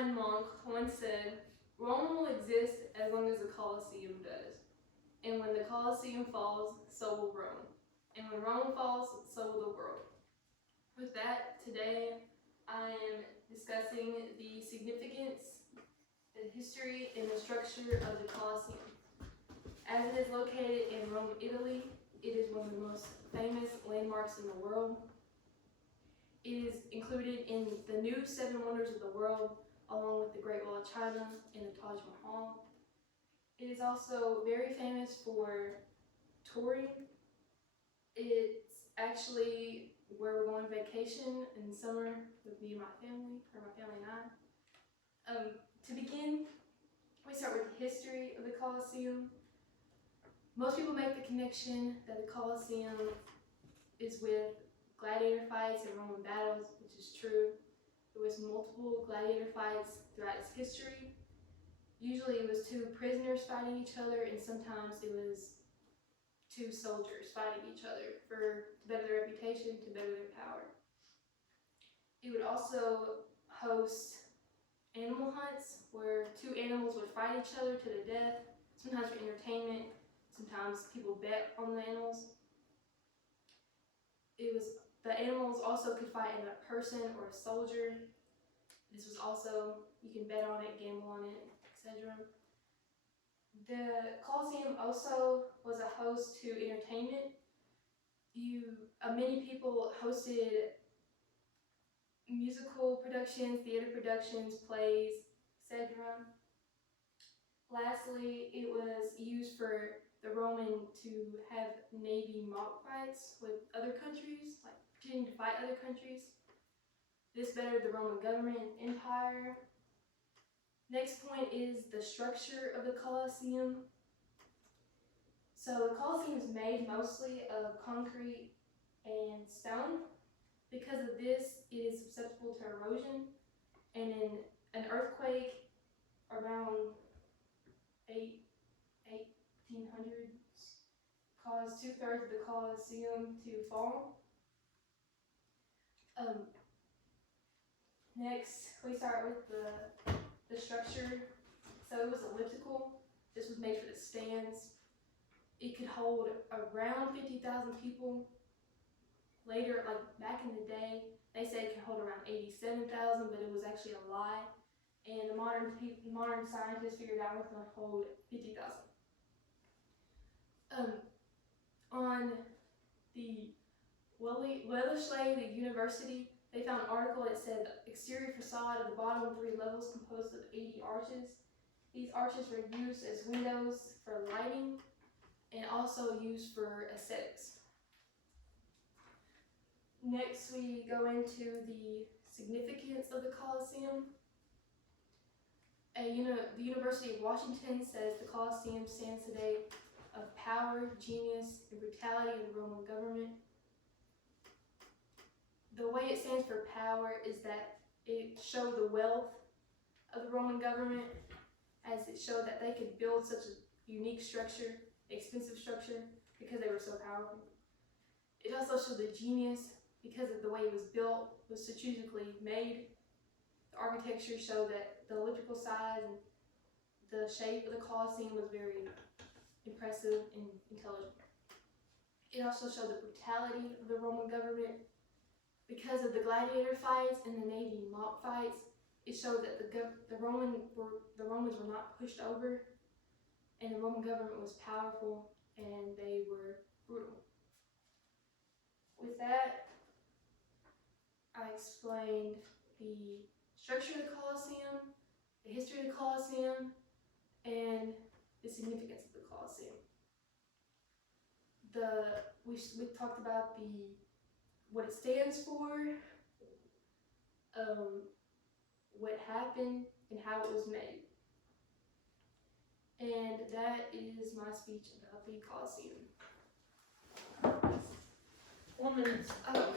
one monk once said, "Rome will exist as long as the Colosseum does. And when the Colosseum falls, so will Rome. And when Rome falls, so will the world." With that, today I am discussing the significance, the history, and the structure of the Colosseum. As it is located in Rome, Italy, it is one of the most famous landmarks in the world. It is included in the new 7 Wonders of the World, along with the Great Wall of China and the Taj Mahal. It is also very famous for touring. It's actually where we're going on vacation in the summer with me and my family, or my family and I. To begin, we start with the history of the Colosseum. Most people make the connection that the Colosseum is with gladiator fights and Roman battles, which is true. There was multiple gladiator fights throughout its history. Usually it was 2 prisoners fighting each other, and sometimes it was 2 soldiers fighting each other to better their reputation, to better their power. It would also host animal hunts where 2 animals would fight each other to the death, sometimes for entertainment, sometimes people bet on the animals. The animals also could fight in a person or a soldier. This was also, you can bet on it, gamble on it, etc. The Colosseum also was a host to entertainment. Many people hosted musical productions, theater productions, plays, etc. Lastly, it was used for the Roman to have navy mock fights with other countries, like pretending to fight other countries. This bettered the Roman government and empire. Next point is the structure of the Colosseum. So the Colosseum is made mostly of concrete and stone. Because of this, it is susceptible to erosion, and in an earthquake around 1800s caused 2/3 of the Colosseum to fall. Next, we start with the structure. So it was elliptical. This was made for the stands. It could hold around 50,000 people. Later, like back in the day, they said it could hold around 87,000, but it was actually a lie. And the modern scientists figured out it was going to hold 50,000. On the Wellesley University, they found an article that said the exterior facade of the bottom 3 levels composed of 80 arches. These arches were used as windows for lighting and also used for aesthetics. Next, we go into the significance of the Colosseum. The University of Washington says the Colosseum stands today of power, genius, and brutality of the Roman government. The way it stands for power is that it showed the wealth of the Roman government, as it showed that they could build such a unique structure, expensive structure, because they were so powerful. It also showed the genius because of the way it was built, was strategically made. The architecture showed that the elliptical size and the shape of the Colosseum was very impressive and intelligent. It also showed the brutality of the Roman government. Because of the gladiator fights and the navy mock fights, it showed that the Romans were not pushed over, and the Roman government was powerful and they were brutal. With that, I explained the structure of the Colosseum, the history of the Colosseum, and the significance of the Colosseum. We talked about what it stands for, what happened, and how it was made. And that is my speech about the Colosseum. 1 minute. Oh,